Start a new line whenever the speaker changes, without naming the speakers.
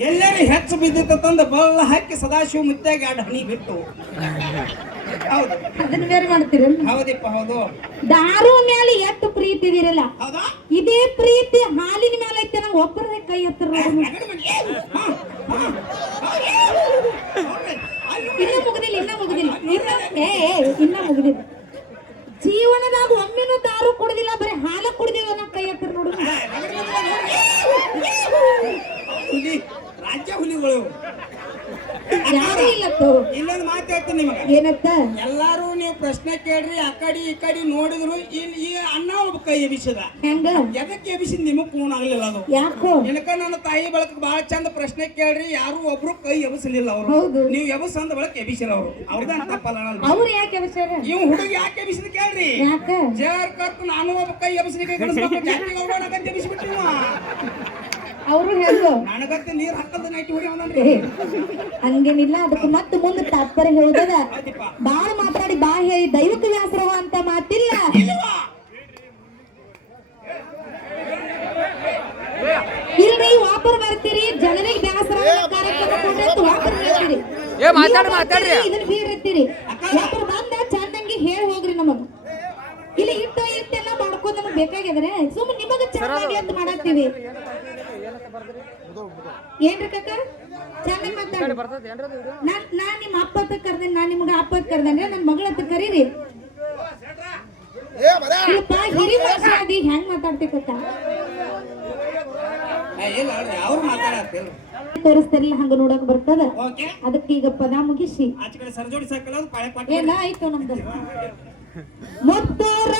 ಎಲ್ಲರೂ ಹೆಚ್ಚು ಬಿದ್ದಿತ್ತ ತಂದು ಬಳ್ಳ ಹಾಕಿ ಸದಾಶಿವ ಮುತ್ತಾಗಿ ಎರಡು ಹಣಿ ಬಿಟ್ಟು. ಹೌದು.
ಅದನ್ನ ಬೇರೆ ಮಾಡ್ತೀರ
ಹೌದಿಪ್ಪ ಹೌದು.
ದಾರು ಮೇಲೆ ಎಷ್ಟು ಪ್ರೀತಿ ಇದೀರಲ್ಲ?
ಹೌದಾ?
ಇದೇ ಪ್ರೀತಿ ಹಾಲಿನ ಮೇಲೆ ಐತೆ ನಂಗೆ ಒಬ್ಬರೇ ಕೈ
ಹತ್ತಿರ
ಇನ್ನ ಮುಗಿದಿಲ್ಲ ಇನ್ನ ಮುಗಿದಿಲ್ಲ. ಇನ್ನ ಏ ಏ, ಇನ್ನ ಮುಗಿದಿಲ್ಲ. ಜೀವನದಾಗ ಒಮ್ಮೆನೂ ದಾರು ಕುಡ್ದಿಲ್ಲ ಬರೀ ಹಾಲ ಕುಡ್ದಿಲ್ಲ ನಾ ಕೈ ಎತ್ತರ ನೋಡು.
ರಾಜ್ಯ ಹುಲಿಗಳು.
ಯಾರು
ಇನ್ನೊಂದು ಮಾತು ಹೇಳ್ತೀನಿ ನಿಮಗೆ.
ಏನತ್ತ?
ಎಲ್ಲಾರು ನೀವು ಪ್ರಶ್ನೆ ಕೇಳ್ರಿ ಆ ಕಡೆ ಈ ಕಡೆ ನೋಡಿದ್ರು ಇನ್ ಈ ಅಣ್ಣ ಒಬ್ಬ ಕೈ ಎಬಿಸದ
ಹೆಂಗ?
ಎದಕ್ಕೆ ಎಬಿಸಿದ್ ನಿಮಗ್ ಪೂರ್ಣ ಆಗ್ಲಿಲ್ಲ ಅದು?
ಯಾಕೋ?
ಇನ್ಕ ನನ್ನ ತಾಯಿ ಬಳಕ ಬಹಳ ಚಂದ ಪ್ರಶ್ನೆ ಕೇಳ್ರಿ ಯಾರು ಒಬ್ರು ಕೈ ಎಬಸಲಿಲ್ಲ ಅವರು. ನೀವು ಎಬಸ್ ಅಂದ ಬಳಕ ಎಬಿಸಿರ ಅವರು. ಅವ್ರದ ತಪ್ಪಲ್ಲ
ಅವ್ರು ಯಾಕೆ
ಇವ್ ಹುಡುಗ ಯಾಕೆ ಎಬಿಸಿದ ಕೇಳ್ರಿ? ಜೇರ್ ಕರ್ತು ನಾನು ಒಬ್ಬ ಕೈ ಎಬಸಲಿಕ್ಕೆ ಗಣಸ್ಬೇಕು ಜಾತಿ
ಅವರು ಹೆಂಗೋ?
ನನಗತ್ತೆ ನೀರ್ ಹಾಕದ ನೈಟಿ
ಹಂಗೇನಿಲ್ಲ ಅದಕ್ಕೆ ಮತ್ತೆ ಮುಂದೆ ತಾತ್ಪರ್ಯ
ಹೇಳಿದ
ಬಾಳ ಮಾತಾಡಿ ಬಾ ಹೇಳಿ ದೈವಕ ವ್ಯಾಸರವ ಅಂತ ಮಾತಿಲ್ಲ. ಇಲ್ರಿ ವಾಪರ್ ಬರ್ತೀರಿ ಜನರಿಗೆ ಬ್ಯಾಸರ ಕಾರ್ಯಕ್ರಮ ಕೊಟ್ಟಂತ ವಾಪರ್ ಬರ್ತೀರಿ.
ಏ, ಮಾತಾಡ್- ಮಾತಾಡ್ರಿ.
ಇದನ್ನ ವಾಪರ್ ಬಂದ ಚಂದಂಗಿ ಹೇಳಿ ಹೋಗ್ರಿ ನಮಗ. ಇಲ್ಲಿ ಇಟ್ಟ ಇಟ್ಟೆಲ್ಲ ಮಾಡ್ಕೊಂಡ್ ನಮಗ್ ಬೇಕಾಗ್ಯದ್ರೆ ಸುಮ್ಮನೆ ನಿಮಗ ಚೆನ್ನಾಗಿ ಅಂತ ಮಾಡತ್ತೀವಿ. ಏನ್ರಿ ಮಾತಾಡಿ ನಾನ್ ನಾನ್ ನಿಮ್ಮ ಅಪ್ಪ ಹತ್ರ ಕರ್ದೇನೆ ನಾನ್ ನಿಮ್ಗ ಅಪ್ಪ ಹತ್ರ ಕರ್ದಂದ್ರೆ ನನ್ ಮಗಳ ಹತ್ರ ಕರೀರಿ. ಇಲ್ಲಪ್ಪ ಹಿರಿ ಮನುಷ್ಯ ಅದಿ ಹೆಂಗ್ ಮಾತಾಡ್ತಿ ತೋರಿಸ್ತಾರಿಲ್ಲ ನೋಡಕ್ ಬರ್ತದ?
ಓಕೆ.
ಅದಕ್ಕೆ ಈಗ ಪದ ಮುಗಿಸಿ. ಏನ ಆಯ್ತು ನಮ್ದು. ಮುತ್ತೂರ